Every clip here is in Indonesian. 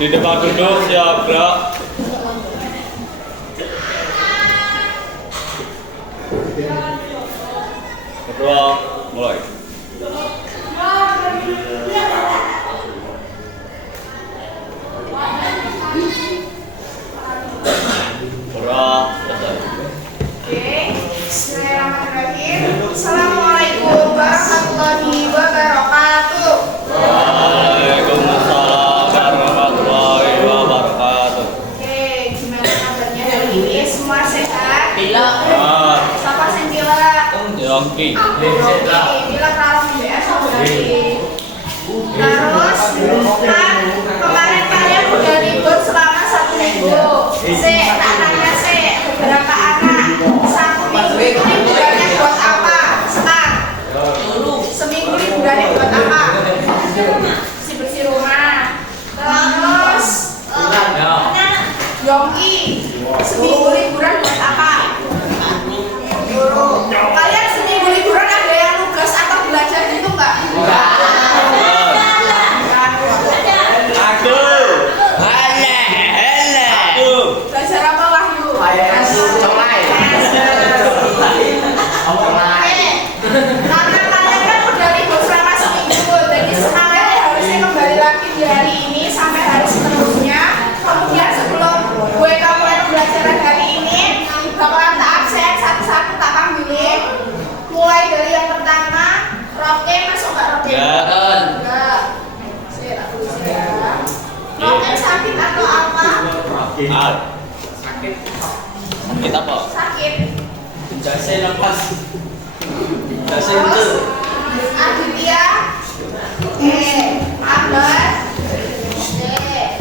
Di depan duduk siap gerak. Kedua, mulai. Gerak, selesai. Oke, bismillahirrahmanirrahim. Assalamualaikum warahmatullahi wabarakatuh. Waalaikumsalam warahmatullahi wabarakatuh. Oke, gimana kabarnya hari ini? Semua sehat? Ah, Siapa sih Bila? Yongki. Bila kalau BS berarti. Terus, kan kemarin kalian udah libur selama 1 minggu. Tak tanya beberapa anak 1 minggu itu liburannya buat apa? Start. Seminggu liburannya buat apa? Bersih rumah. Terus, Yongki, seminggu liburan buat apa? Kalian seminggu liburan ada yang tugas atau belajar gitu nggak? Belajar apa Wahyu? Karena kalian kan udah libur selama seminggu, jadi semangatnya harusnya kembali lagi di hari ini sampai hari seterusnya. Kemudian sebelum gue mulai pembelajaran hari ini, bakalan tak absen satu-satu tak panggilin. Mulai dari yang pertama, Roke masuk nggak Roke? Enggak. Saya tak tulis ya. Roke sakit atau apa? Sakit apa? Sakit. lepas. Terus Aditya, Akbar,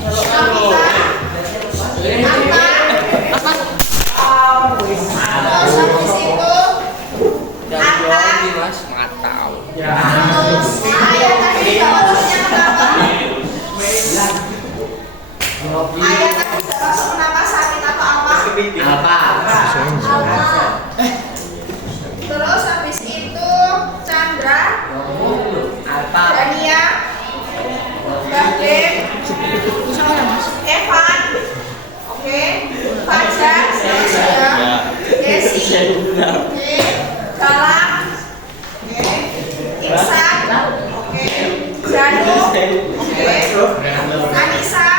Novita, Anta. Terus habis itu Anta. Terus ayah tadi jawabnya kenapa? Ayah tadi jawab kenapa sakit atau apa? Terus habis itu Chandra, Dania, Bagdem, Evan, oke, Fajar, Desi, oke, Galang, oke, Iksan, oke, Janu, oke, Anissa,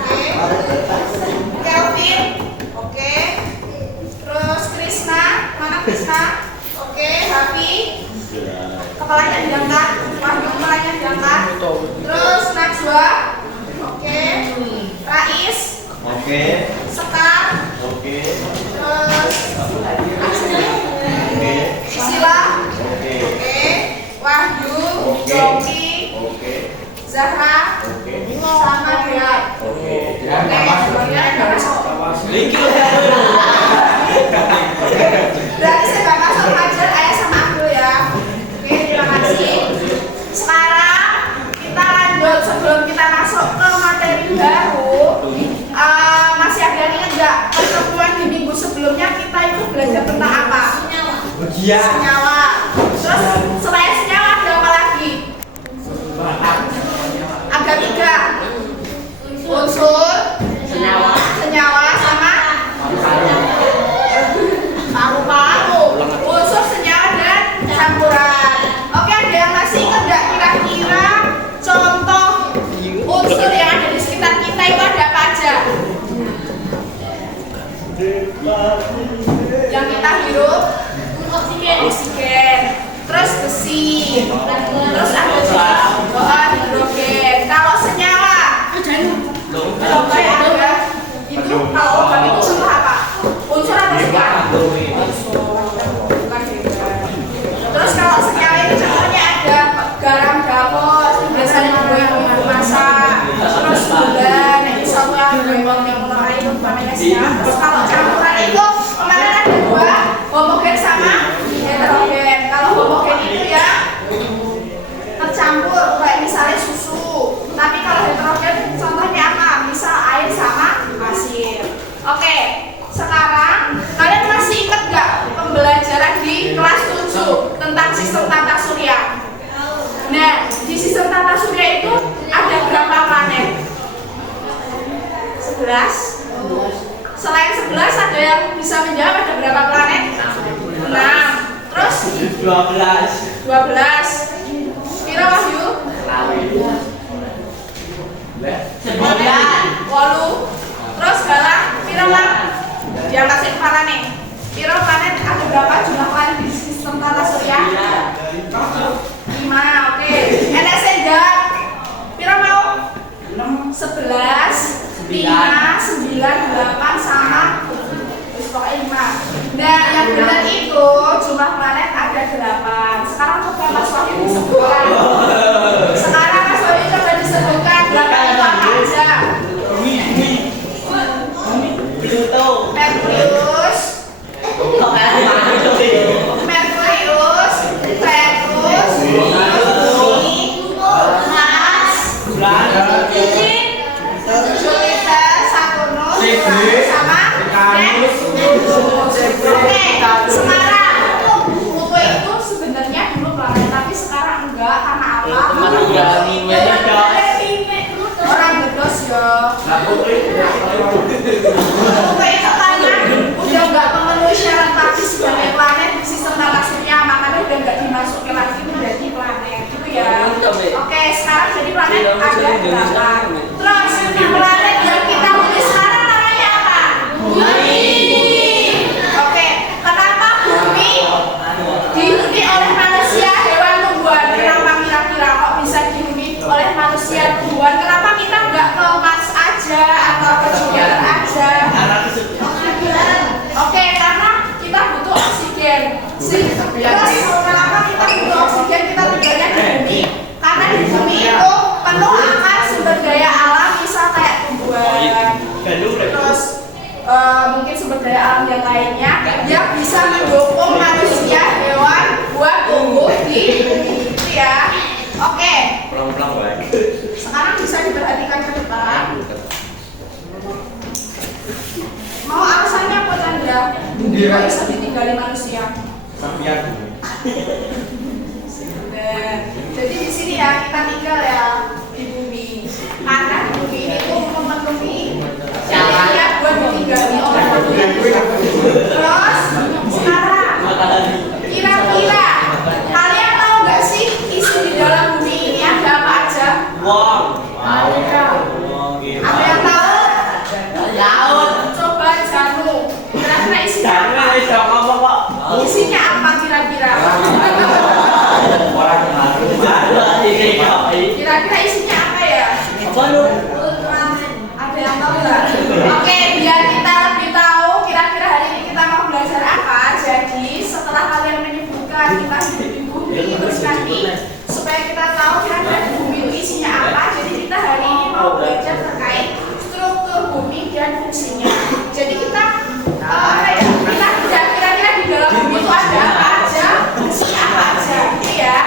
oke, Kelvin, oke, terus Krisna, mana Krisna, oke, Happy, kepalanya diangkat, Wahyu kepalanya diangkat, terus Najwa, oke, Rais, Sekar, terus Sila, oke, Wahyu, Yongki, Zahra, sama dia, oke, semuanya udah masuk. Berarti saya bakal masuk Fajar, Ayah sama Abdul ya. Oke, terima kasih. Sekarang kita lanjut sebelum kita masuk ke materi baru. Masih ada yang ingat nggak pertemuan di minggu sebelumnya kita itu belajar tentang apa? Senyawa. Terus selain senyawa ada apa lagi? Ada 3 unsur, senyawa sama paru-paru, unsur, senyawa dan campuran. Oke, ada yang masih ingat nggak kira-kira contoh unsur yang ada di sekitar kita itu ada apa aja? Yang kita hirup, oksigen, terus besi, terus ada juga hidrogen. Kalau senyawa, ada itu kalau obat itu contoh apa? Unsur atau senyawa? Bukan beda. Terus kalau senyawa itu contohnya ada garam dapur, biasanya dibuat masak, terus gula, misalnya yang mulai itu magnesium. Terus kalau campuran itu kemarin ada 2, homogen sama heterogen. Kalau homogen itu ya tercampur kayak misalnya susu. Tapi kalau heterogen contohnya apa? Misal air sama pasir. Oke, sekarang kalian masih ingat nggak pembelajaran di kelas 7 tentang sistem tata surya? Nah, di sistem tata surya itu ada berapa planet? 11. Selain 11 ada yang bisa menjawab ada berapa planet? 6. Terus 12. Pira Wahyu? 8. Terus Galang, pira Lang? Dia kasih kepala nih. Pira planet ada berapa jumlah planet di sistem tata surya? 5. Oke. Enek Senggang. Pira mau? 11, 5, 9, 8 sama terus pokoknya 5. Nah, yang benar itu jumlah planet ada 8. Sekarang coba Mas Wahyu disebutkan. Sekarang Mas Wahyu coba disebutkan 8 itu apa aja? Merkurius, Venus, Bumi, Mars, Jupiter, Saturnus, sama Neptunus. Oke, sekarang Pluto itu sebenarnya dulu planet, tapi sekarang enggak karena apa? Orang berdos ya. Pluto itu karena udah enggak memenuhi syarat tadi sebagai planet di sistem tata surya, makanya udah enggak dimasuki lagi menjadi planet gitu ya. Oke, sekarang jadi planet ada 8. Terus planet yang kita pilih sekarang namanya apa? Bumi. Oke, kenapa Bumi dihuni oleh manusia, hewan, tumbuhan? Kenapa kira-kira kok bisa dihuni oleh manusia, tumbuhan? Kenapa kita nggak ke Mars aja atau ke Jupiter aja? Oke, karena kita butuh oksigen. Terus kenapa kita butuh oksigen? Kita tinggalnya di bumi. Karena di bumi itu penuh akan sumber daya alam, misal kayak tumbuhan. Terus mungkin sumber daya alam yang lainnya yang bisa mendukung manusia, hewan buat tumbuh di bumi. Gitu ya. Oke. Sekarang bisa diperhatikan ke depan. Mau alasannya apa Chandra? Bumi kok bisa ditinggali manusia? Jadi di sini ya kita tinggal ya di bumi. Karena di bumi itu memenuhi syarat buat ditinggali oleh manusia. Terus sekarang kira-kira kalian tahu nggak sih isi di dalam bumi ini ada apa aja? Ada yang tahu? Laut. Coba Janu. Kira-kira isinya apa? Isinya apa kira-kira? Kira-kira isinya apa ya? Ada yang tahu nggak? Oke, biar kita lebih tahu kira-kira hari ini kita mau belajar apa. Jadi setelah kalian menyebutkan kita hidup di bumi, terus nanti supaya kita tahu kira-kira di bumi itu isinya apa. Jadi kita hari ini mau belajar terkait struktur bumi dan fungsinya. Jadi kita apa ya? Kita kira-kira di dalam bumi itu ada apa aja, fungsinya apa aja, gitu ya.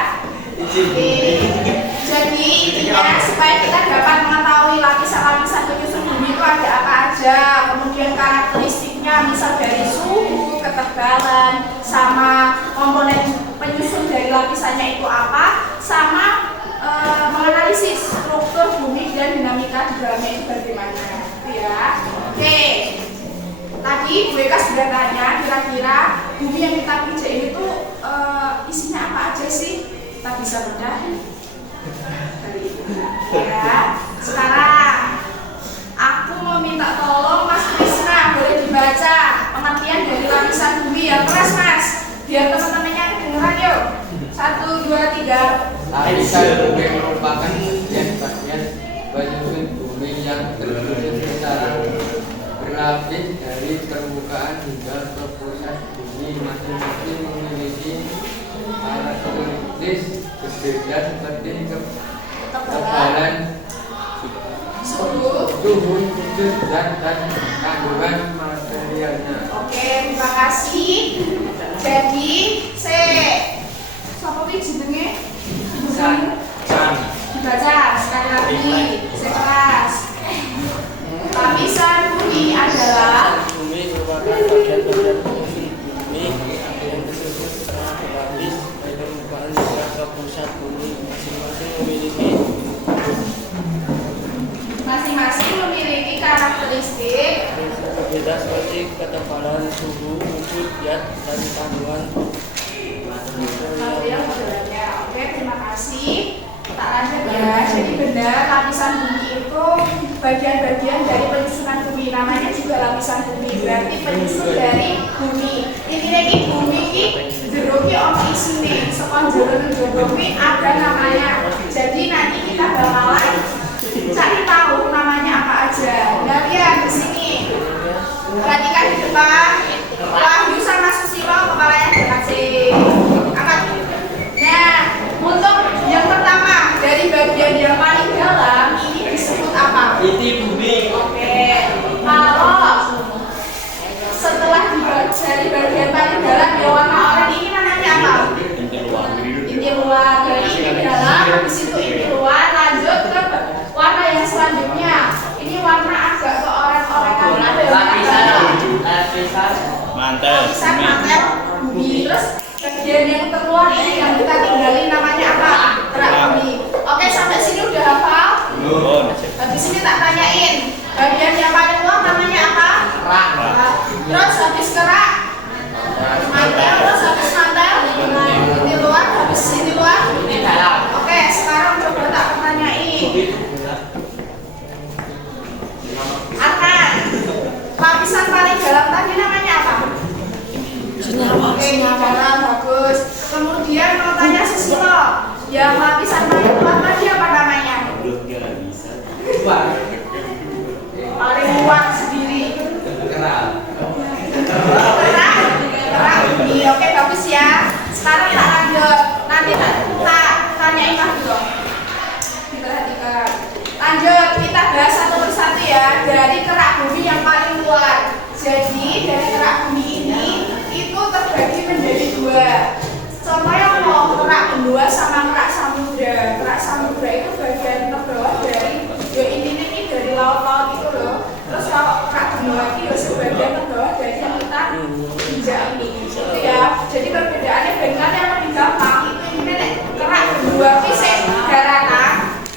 Jadi intinya supaya kita dapat mengetahui lapisan-lapisan penyusun bumi itu ada apa aja, kemudian karakteristiknya, misal dari suhu, ketebalan, sama komponen penyusun dari lapisannya itu apa, sama menganalisis struktur bumi dan dinamika di dalamnya itu bagaimana, gitu ya. Oke. Tadi Bu Eka sudah tanya kira-kira bumi yang kita pijak ini tuh isinya apa aja sih? Kita bisa bedah ya. Sekarang aku mau minta tolong Mas Krisna, boleh dibaca pengertian dari lapisan bumi yang keras Mas, biar teman-temannya kedengeran yuk. 1, 2, 3. Lapisan bumi merupakan bagian penyusun bumi yang tersusun secara berlapis dari permukaan hingga ke pusat bumi. Masing-masing memiliki karakteristik berbeda seperti ketebalan, suhu, khusus dan kandungan materialnya. Oke, terima kasih. Jadi, siapa sih jenenge? Dibaca sekali lagi, sekeras. Lapisan bumi adalah bumi merupakan bagian-bagian penyusun bumi yang tersusun secara berlapis dari permukaan hingga ke pusat bumi. Masing-masing memiliki karakteristik karakteristik berbeda seperti ketebalan suhu, wujud, zat, dan kandungan material modelannya. Oke, terima kasih. Tak lanjut ya. Jadi benar lapisan bumi itu bagian-bagian dari penyusunan bumi. Namanya juga lapisan bumi. Berarti penyusun dari bumi. Intinya ini bumi ini jero ki ono isine. Saka jero bumi ada namanya. Jadi nanti kita bakalan cari tahu namanya apa aja. Nah, lihat di sini. Perhatikan di depan. Wahyu sama Susilo kepalanya dikasih. Angkat. Nah, untuk yang pertama dari bagian yang paling dalam ini disebut apa? Inti bumi. Oke. Kalau setelah dari bagian paling dalam yang warna oranye ini namanya apa? Inti luar. Inti luar. Dari inti dalam, habis itu inti luar, lanjut ke warna yang selanjutnya. Ini warna agak ke orang-orangan. Mantel. Lapisan Bumi. mantel bumi. Terus bagian yang terluar ini yang kita tinggalin namanya apa? Kerak bumi. Oke, sampai sini udah hafal? Belum. Habis ini tak tanyain. Bagian yang paling luar namanya apa? Kerak. Terus habis kerak mantel, terus habis mantel ini luar, habis ini luar. Oke, sekarang coba tak tanyain. Arkan, lapisan paling dalam tadi namanya apa? Oke, ini dalam, bagus. Kemudian mau tanya Susilo, yang lapisan paling luar tadi apa namanya? Paling luar sendiri. Kerak bumi. Oke, bagus ya. Sekarang tak lanjut. Nanti tak tanyain lagi dong. Diperhatikan. Lanjut, kita bahas satu persatu ya. Dari kerak bumi yang paling luar. Jadi dari kerak bumi ini itu terbagi menjadi dua. Contohnya mau kerak benua sama kerak samudra. Kerak samudra itu bagian terbawah dari ini dari laut-laut itu loh. Terus kalau kerak benua itu sebagian terbawah dari yang kita injak ini. Gitu ya. Jadi perbedaannya dengan yang lebih gampang itu ini kerak benua itu daratan,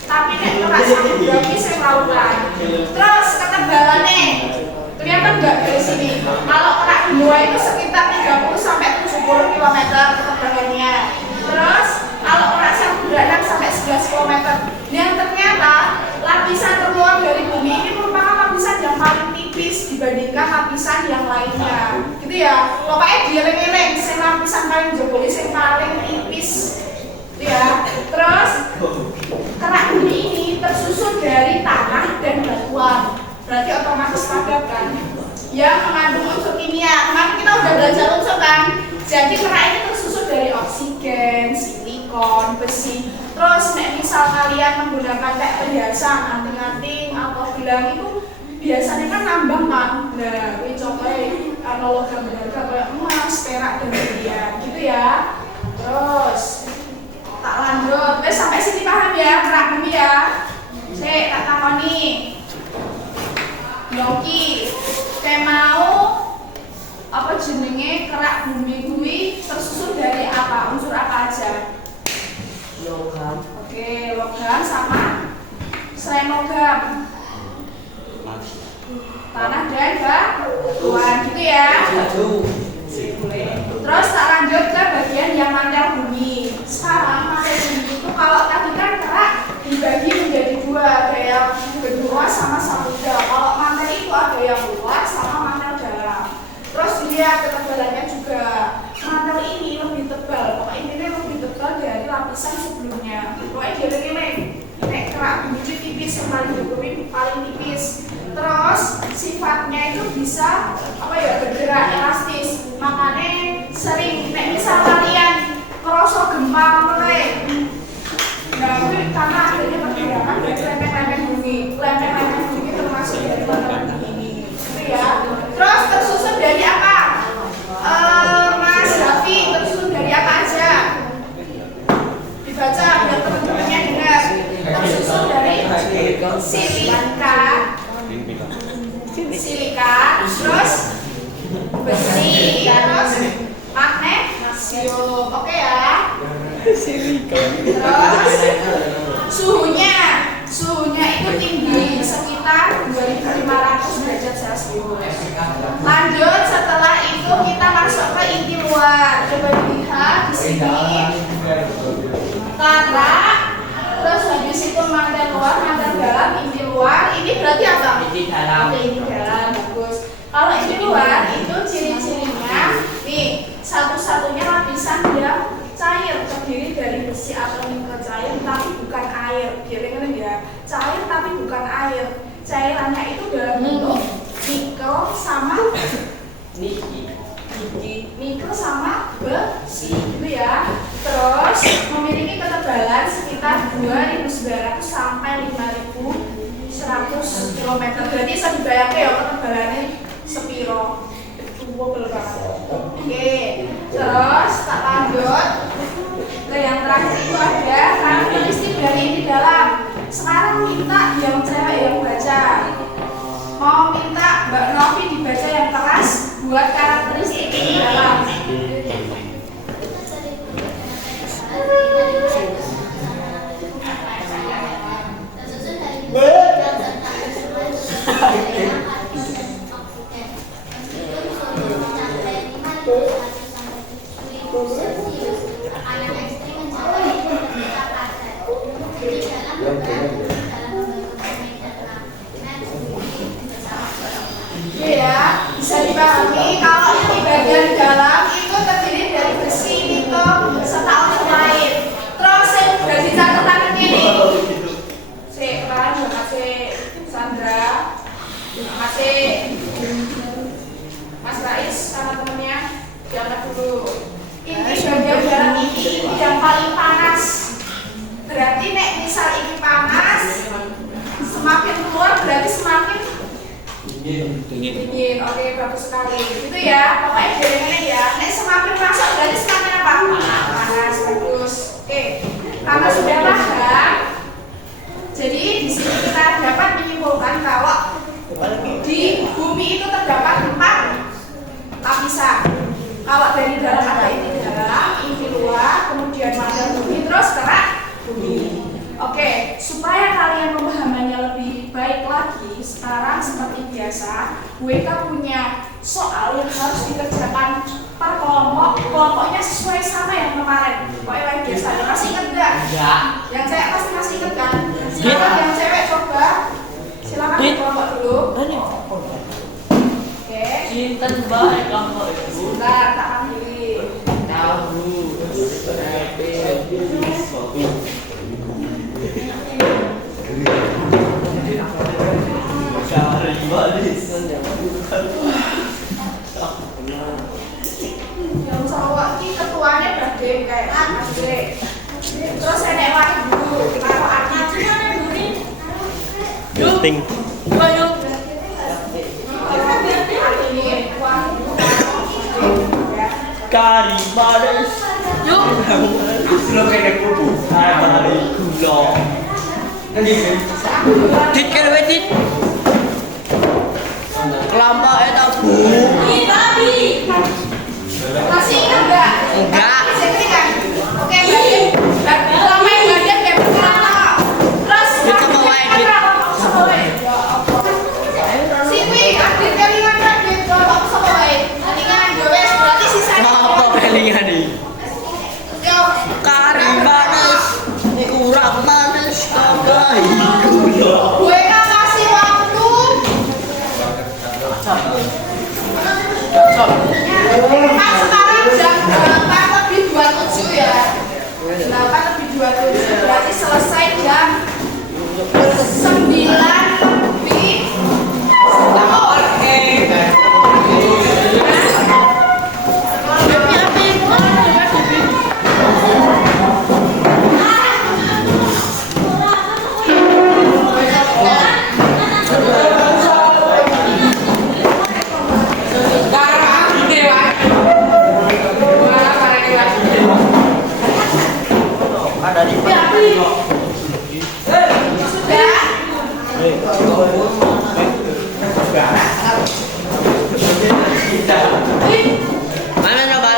tapi kerak samudra itu lautan. Terus ketebalannya kelihatan nggak dari sini? Kalau kerak benua itu sekitar 30 sampai 70 km ketebalannya. Terus kalau kerak samudra 6 sampai 11 km. Yang ternyata lapisan terluar dari bumi ini merupakan lapisan yang paling tipis dibandingkan lapisan yang lainnya. Gitu ya. Pokoknya dieling-eling, sing lapisan paling jebol sing paling tipis. Gitu ya. Terus kerak bumi ini tersusun dari tanah dan batuan. Berarti otomatis padat kan, yang mengandung unsur kimia. Kemarin kita udah belajar unsur kan. Jadi kerak ini tersusun dari oksigen, silikon, besi. Terus misal kalian menggunakan kayak perhiasan, anting-anting atau gelang itu biasanya kan nambang kan. Nah, ini contohnya analog berharga kayak emas, perak dan berlian gitu ya. Terus tak lanjut. Sampai sini paham ya kerak bumi ya. Saya tak takoni. Yoki, kayak mau apa jenenge kerak bumi kuwi tersusun dari apa? Unsur apa aja? logam. Oke, logam sama selain logam. Tanah dan batuan gitu ya. Terus tak lanjut ke bagian yang mantel bumi. Sekarang mantel bumi itu kalau tadi kan kerak dibagi menjadi dua, ada yang benua sama samudra. Kalau mantel itu ada yang luas sama mantel dalam. Terus dilihat ketebalannya juga. Mantel ini lebih tebal, pokoknya ini lebih tebal dari lapisan sebelumnya. Pokoknya dia lebih nek kerak bumi itu tipis, yang paling bumi paling tipis. Terus sifatnya itu bisa apa ya, bergerak elastis. Makanya sering nek misal kalian kerasa gempa mulai. Nah, itu karena adanya pergerakan dari lempeng-lempeng bumi. Lempeng-lempeng bumi termasuk dari lempeng ini. Gitu ya. Terus tersusun dari apa? Mas Raffi, tersusun dari apa aja? Dibaca biar teman-temannya dengar. Tersusun dari silika, terus besi, terus magnesium. Oke ya. Terus suhunya itu tinggi sekitar 2500 Lanjut, setelah itu kita masuk ke inti luar. Coba dilihat di sini. Karak, terus habis itu mantel luar, mantel dalam, inti luar. Ini berarti apa? Inti dalam. Oke, inti dalam, bagus. Kalau inti luar itu ciri-cirinya, nih satu-satunya lapisan yang cair, terdiri dari besi atau nikel cair tapi bukan air. Kira-kira ya, cair tapi bukan air. Cairannya itu dalam bentuk nikel sama nikel sama besi gitu ya. Terus memiliki ketebalan sekitar 2.900 sampai 5.100 km. Berarti bisa dibayangkan ya ketebalannya sepiro. Wobel banget. Oke, terus tak lanjut ke yang terakhir itu ada karakteristik dari inti dalam. Sekarang minta yang cewek yang baca. Mau minta Mbak Novi dibaca yang keras buat karakteristik inti dalam. Ya, bisa dipahami kalau ini bagian dalam itu terdiri dari besi, nikel, serta otot lain. Terus yang sudah dicatatkan ini. Terima kasih Sandra, terima kasih Mas Rais sama temennya. Diangkat dulu. Ini bagian dalam ini yang paling panas. Berarti nek misal ini panas, semakin keluar berarti semakin dingin. Oke, bagus sekali. Itu ya, pokoknya jaringannya ya. Nek semakin masuk berarti semakin apa? Panas. Bagus. Oke, karena sudah paham, jadi di sini kita dapat menyimpulkan kalau di bumi itu terdapat 4 lapisan. Kalau dari dalam ada inti dalam, inti luar, kemudian mantel bumi, terus kerak bumi. Oke, supaya kalian pemahamannya lebih baik lagi, sekarang seperti biasa, WK punya soal yang harus dikerjakan per kelompok. Kelompoknya sesuai sama yang kemarin. Pokoknya kayak biasa. Masih ingat nggak? Ya. Yang cewek pasti masih ingat kan? Silakan yang cewek coba. Silakan di kelompok dulu. Oke. Cinten baik kamu itu. Sebentar, tak ambil. Tahu. Yang cowok ini ketuanya Badem kayak Mas Dre. Terus nenek lagi dulu, taruh artinya Penting. Ayo. Kari manis. Yuk. Sudah kayak kubu. Kari gula. Dit kan wetit. Kelompok itu bu. Masih ingat nggak? Enggak. Masih kan? Oke, Badem. Lama yang Badem kayak berapa? Terus Kita mau edit. Siwi, update kelingan lagi coba aku sama wae. Kelingan yo wes berarti sisanya. Apa kelingan nih? Yo, Kari manis. Ini kurang manis. Tambah gula. gue kan kasih waktu. Kan sekarang jam 8:27 ya. 8:27 berarti selesai jam 9. Mana coba?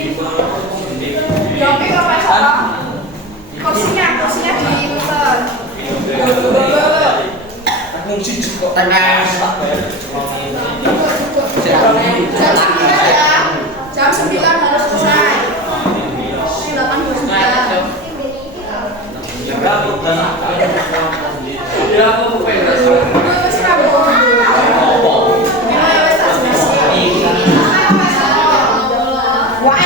Jawabnya ke Pak Solo. Kursinya diputar. Tengah. Jam 9 harus selesai. 8:29. Wes kabur. Gimana wes tak selesai. Wah,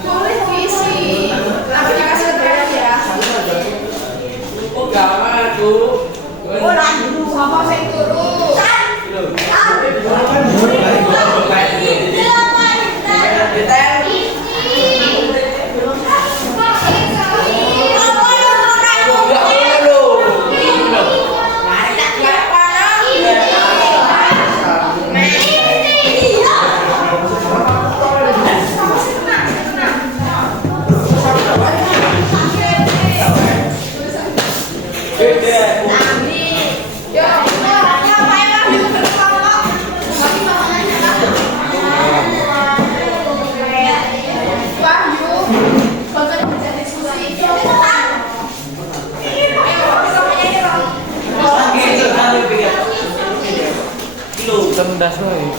tulis visi. Tapi dikasih keterangan ya. Sama sing turu. Tendas wae.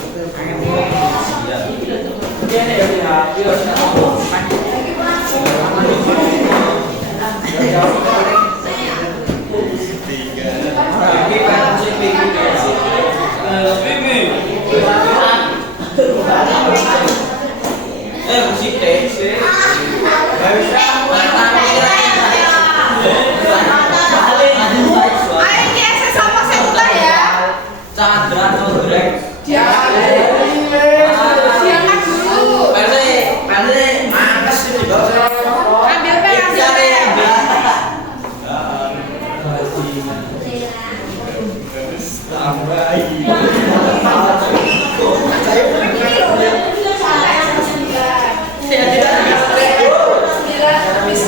Musik deh. Ayo kita sama sebentar ya. Chandra Chandrek. Diangkat dulu. Ambil pen. Sembilan habis.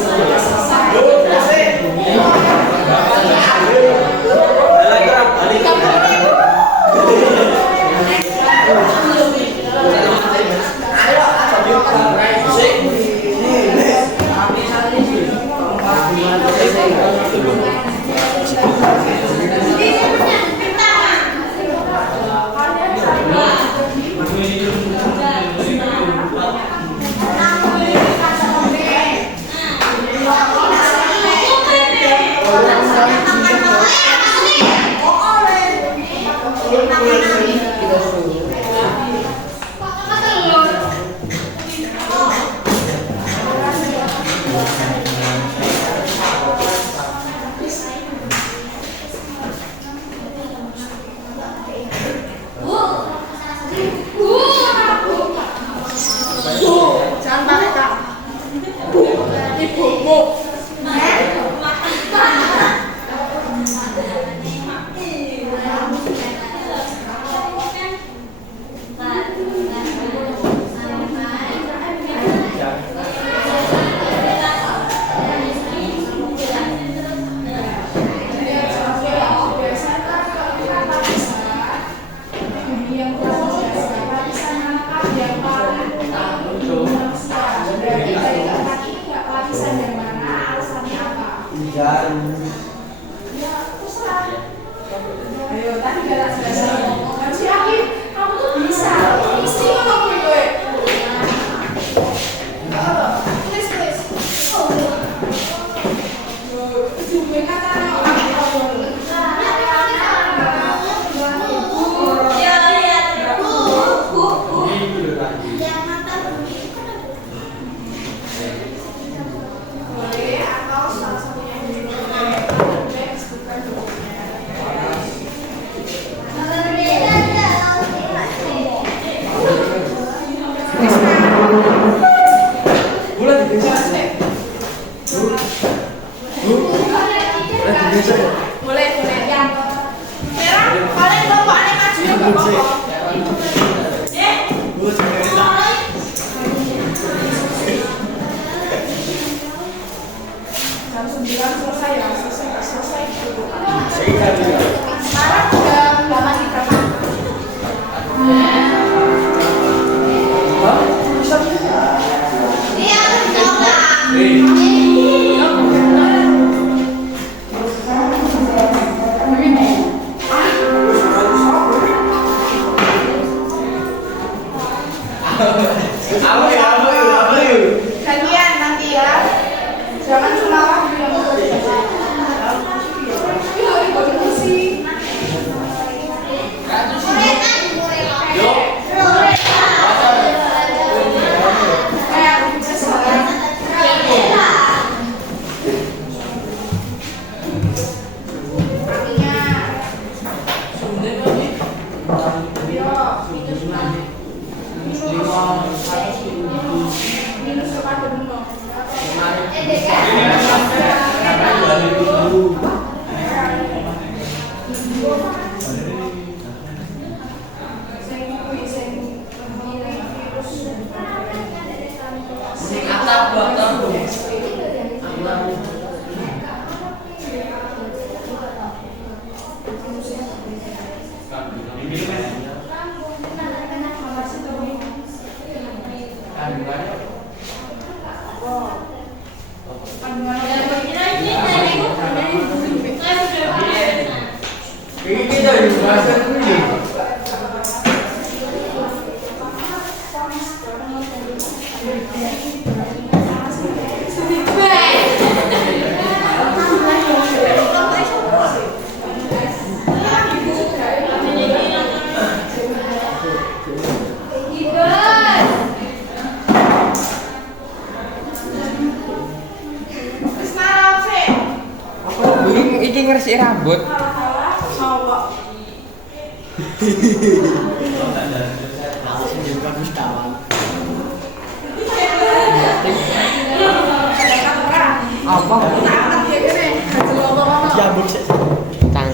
Gantian nanti ya. Jangan cuma aku yang berbicara. Ini ribut sih. Iki ngresik rambut. Bagus kawan. Apa? Jambut sih. Tang.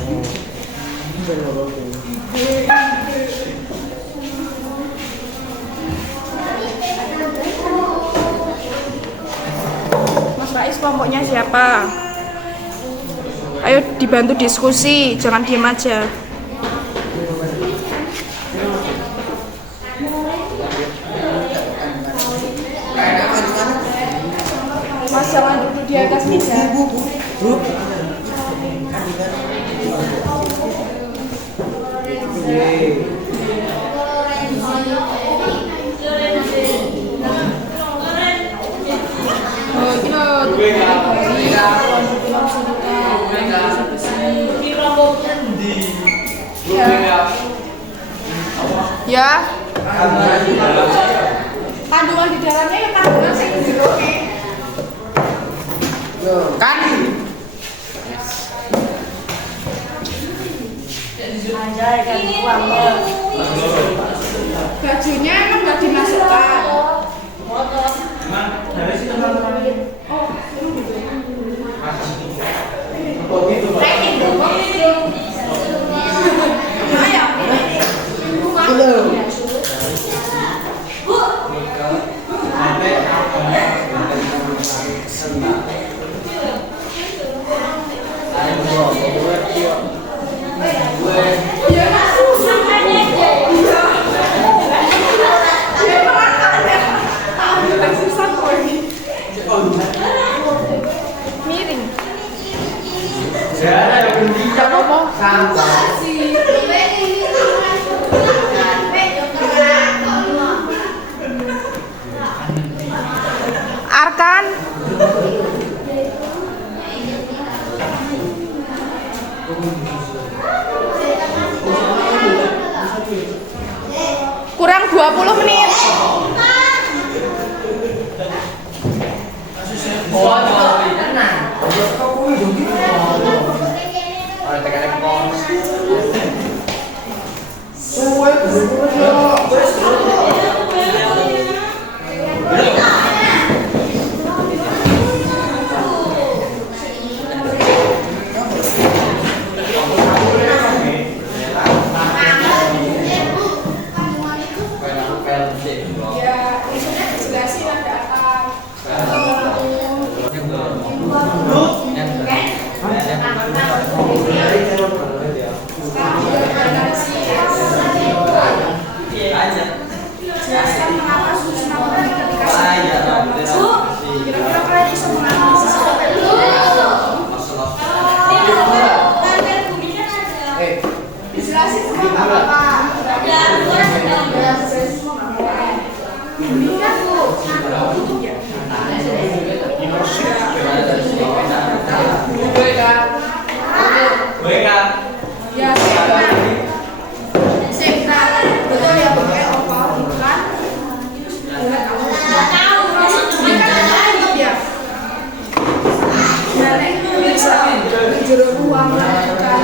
Mas Rais kelompoknya siapa? Ayo dibantu diskusi, jangan diem aja. Mas jangan duduk di atas meja. Ya. Kandungan di dalamnya ya kandungan sing jerone. Kan Bajunya emang nggak dimasukkan. Miring. Arkan. Kurang 20 menit. Ya, isunya dijelasin ada apa. Jelaskan mengapa susu kenapa dikasih. Kira-kira kalian nggak apa-apa. Ini kan tutup ya. Gue kan. Ya, sip, nah, betul ya, pakai oval bukan bulat kamu. Ini kan tutup ya. Nah, ini bisa jero ruangan kan.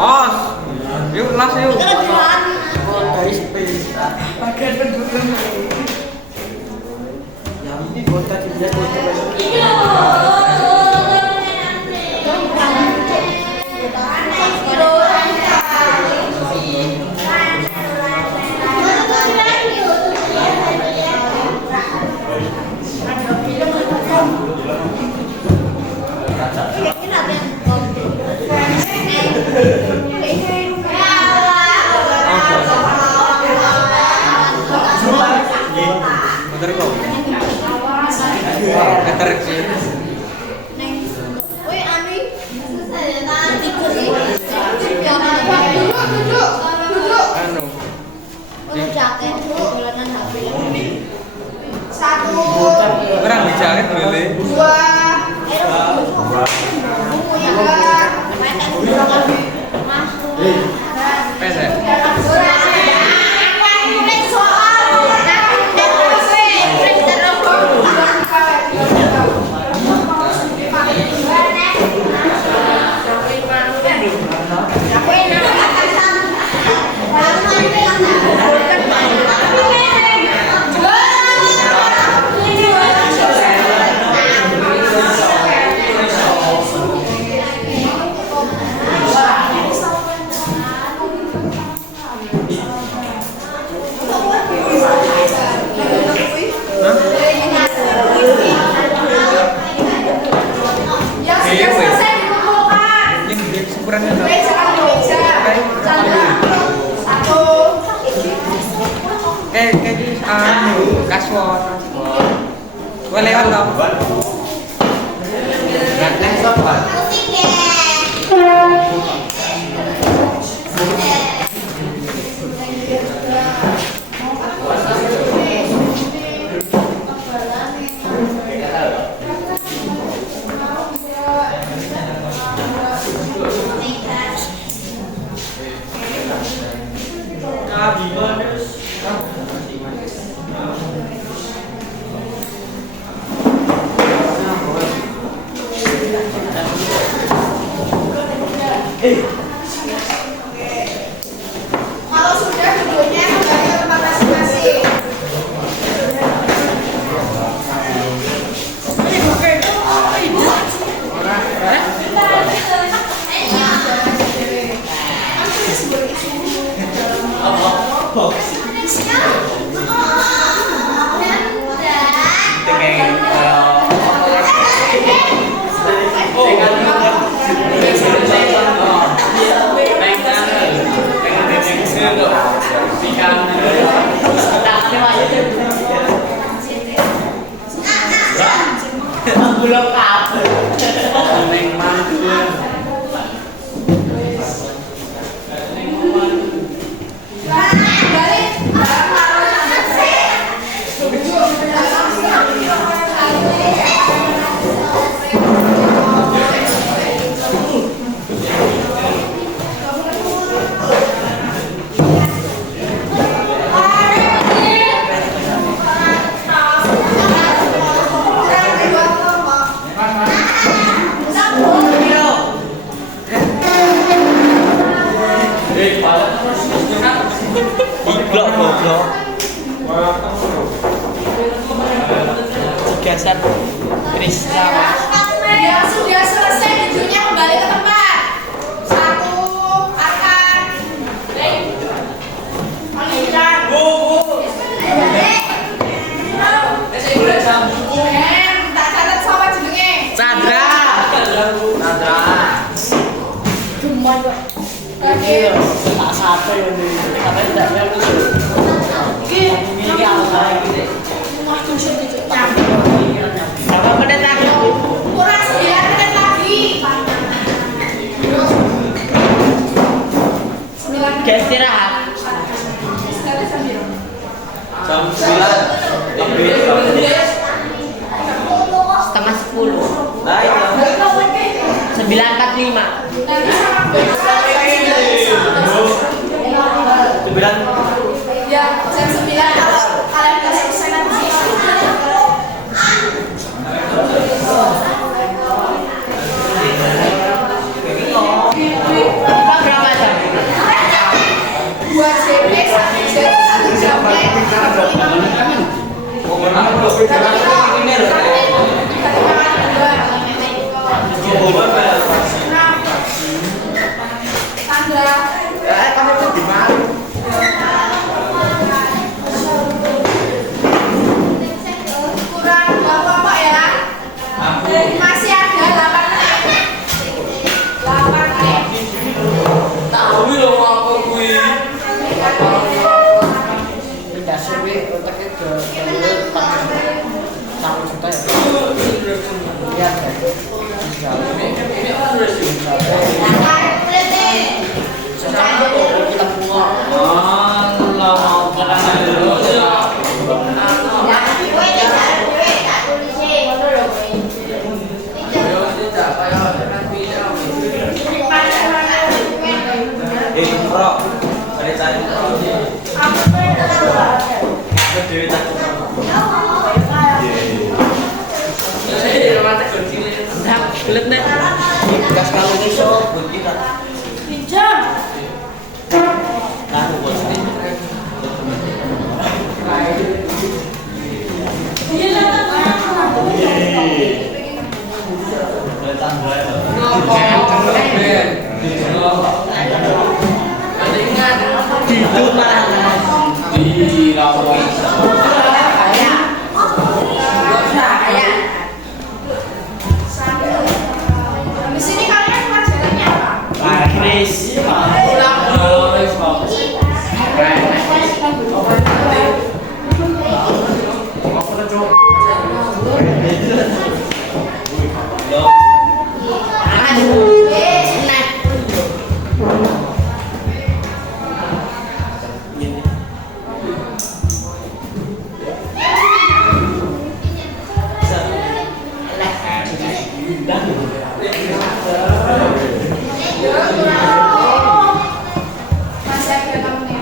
Os, yuk las yuk. Dari space. Bagian penduduk. Yang ini kota tidak Bener kok. Keterek sih. Anu. Satu, Orang dijaket boleh. dua, Pesek. Ukurannya kayak di kaswon. Gue lewat loh. Kalau sudah duduknya kembali ke tempat masing-masing. Bulog ka. Neng mantul. Goblok. Geser Krisna. Ya sudah selesai duduknya kembali ke tempat. Oke. Tak satu yang di sampai tidak bagus. Ini apa lagi? Berapa menit lagi? Kurang 9 menit lagi. 9 Kayak istirahat. sekali sambil. Jam 9 lebih. Setengah 10. Nah itu. 9.45. Nanti sama Sembilan. ya jam 9 kalau kalian udah selesai nanti. Apa berapa jam? 2 JP 1 jam 1 jamnya 45 menit. Ini loh. Kurang kelompok ya. Masih ada 8 menit. 8 menit. Tahu loh apa kui. Tidak sesuai otaknya ke tahun juta ya. Lihat ya. Kita buang. Allah mau kalah dulu. Bro, ada cari Dewi tak. Kulit deh. Gas kalau ini so buat kita. Pinjam. Nah, buat sini. Itu marah. Di lawan. Di sini kalian pelajarannya apa? Chris. Masih ada 6 menit.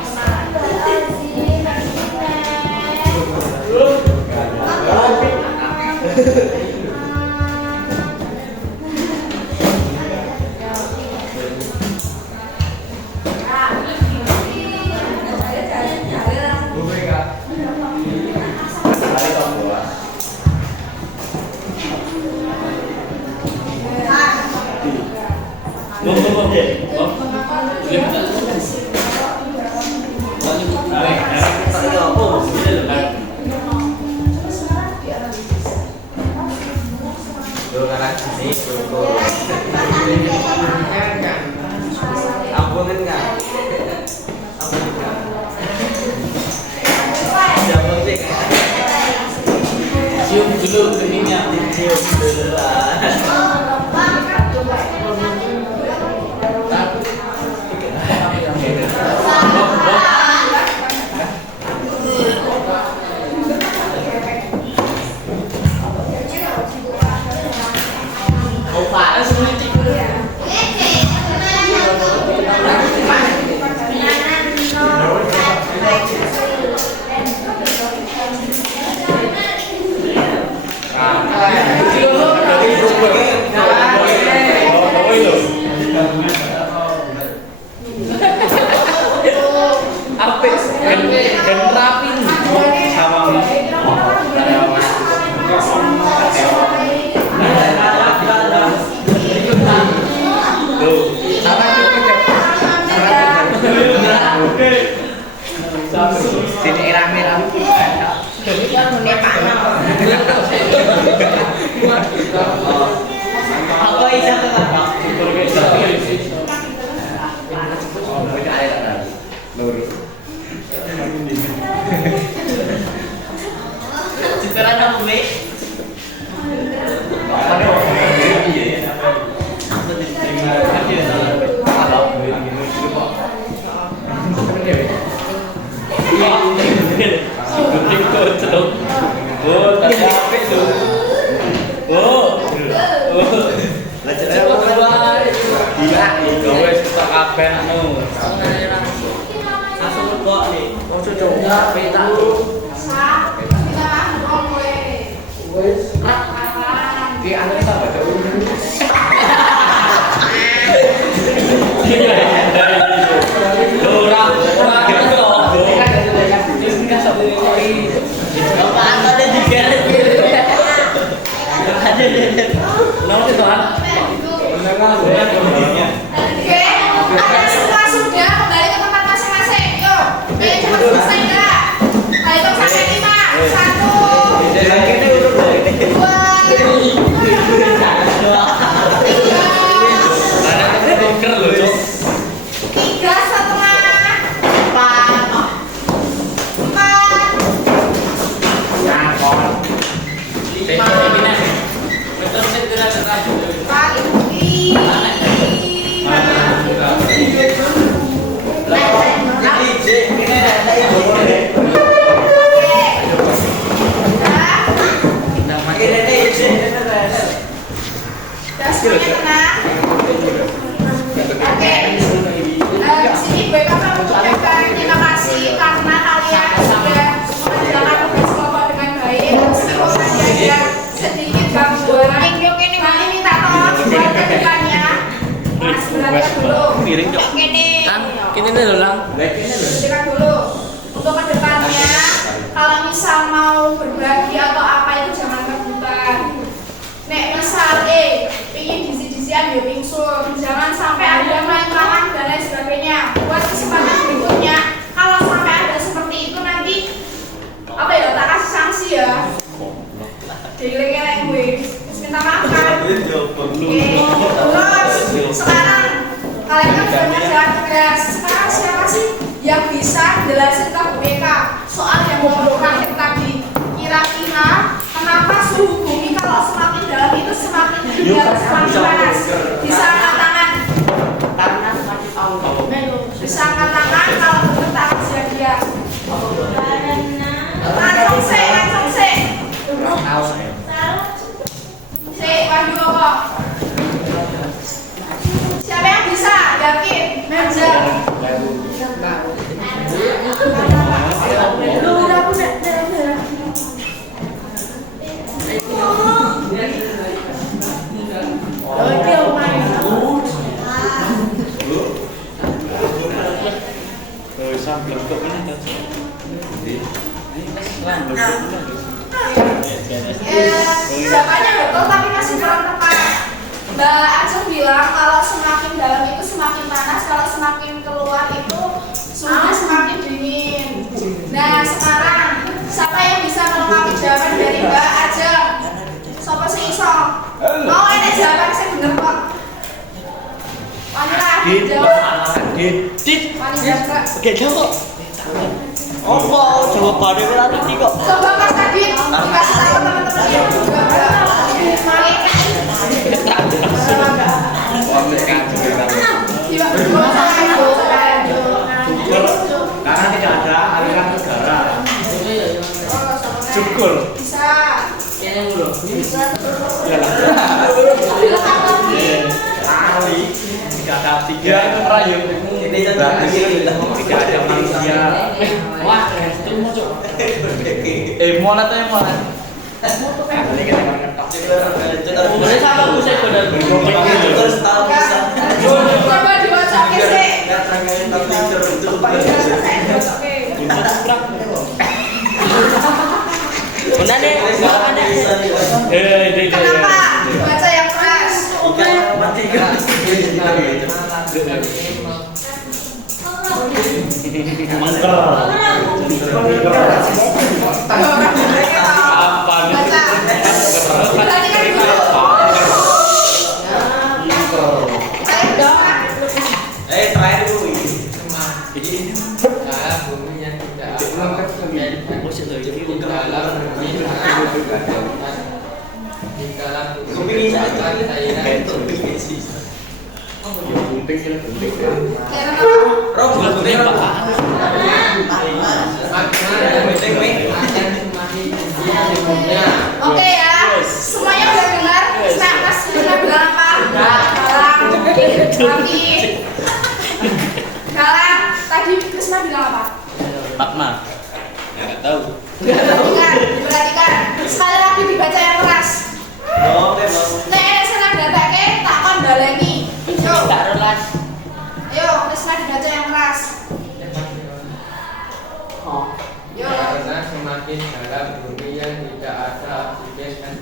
Ampunin nggak? Ampunin nggak? Jangan sih. Cium dulu keningnya. Cium dulu lah. Sini rame-rame. Apa isa tetap? punya air kan. Nur. Sekarang apa nih? Oke, ada semua sudah kembali ke tempat masing-masing. Yuk, ayo cepat selesai enggak? Ayo hitung sampai 5. 哎，白鹿。di dalam Kuping ini cairan Gunting sih, gunting. Cairan apa? Rob, gunting apa? Oke ya, semuanya udah dengar? Mas Krisna bilang apa? Galang, lagi. Galang, tadi Krisna bilang apa? Makna. Enggak tahu. Diperhatikan. Sekali lagi dibaca yang keras. Oke, Bang. Nek enek senang datake takon baleni. Yuk, ayo Krisna dibaca yang keras. Yuk. karena semakin dalam bumi yang tidak ada oksigen dan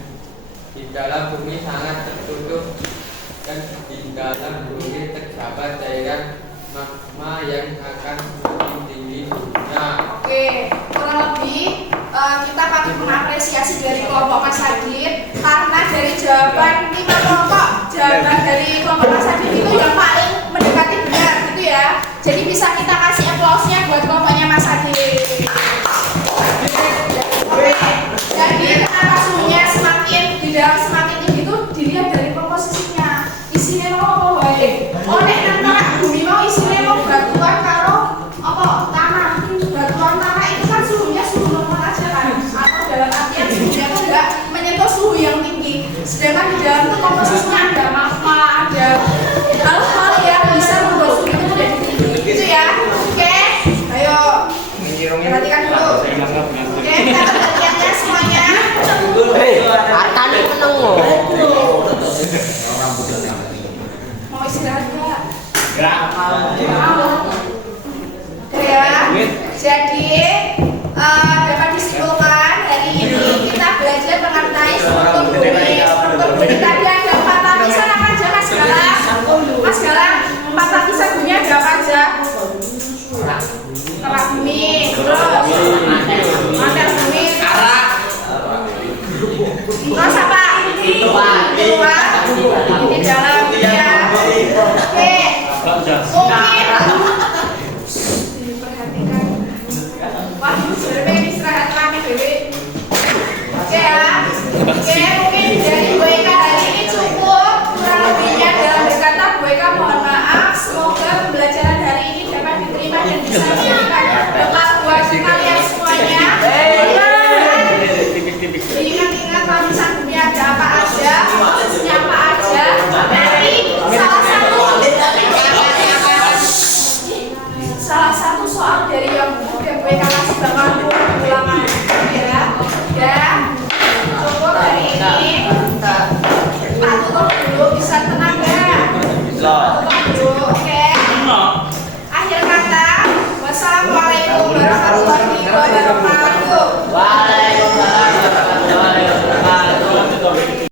di dalam bumi sangat tertutup dan di dalam bumi terdapat cairan magma yang akan semakin tinggi suhunya. Oke, kurang lebih kita patut mengapresiasi dari kelompok Mas Adit karena dari jawaban 5 kelompok, jawaban dari kelompok Mas Adit itu yang paling mendekati benar gitu ya. Jadi bisa kita kasih aplausnya buat kelompoknya Mas Adit. Oke, jadi kenapa suhunya semakin di dalam semakin tinggi itu dilihat dari komposisinya. Isinya mau apa wae? Oh nek nang bumi mau isinya mau batuan karo apa tanah. Batuan tanah itu kan suhunya suhu normal aja kan, atau dalam artian suhunya itu enggak menyentuh suhu yang tinggi. Sedangkan di dalam itu komposisinya ada magma, ada hal-hal yang bisa membuat suhu itu menjadi tinggi. Gitu ya. Oke, ayo perhatikan dulu. Oke, kita perhatiannya semuanya. Artane meneng loh. Mau istirahat enggak? Mau. Oke ya. Jadi dapat disimpulkan hari ini kita belajar mengenai struktur bumi. Struktur bumi tadi ada 4 lapisan apa aja Mas Galang? Mas Galang, 4 lapisan bumi ada apa aja? Kerak bumi, terus mantel bumi, terus apa? Luar, di dalam ya. Oke, mungkin diperhatikan. Wah, sebenarnya istirahat rame dewe. Oke ya. Oke, mungkin dari WK hari ini cukup. Kurang lebihnya dalam berkata WK mohon maaf. Semoga pembelajaran hari ini dapat diterima dan bisa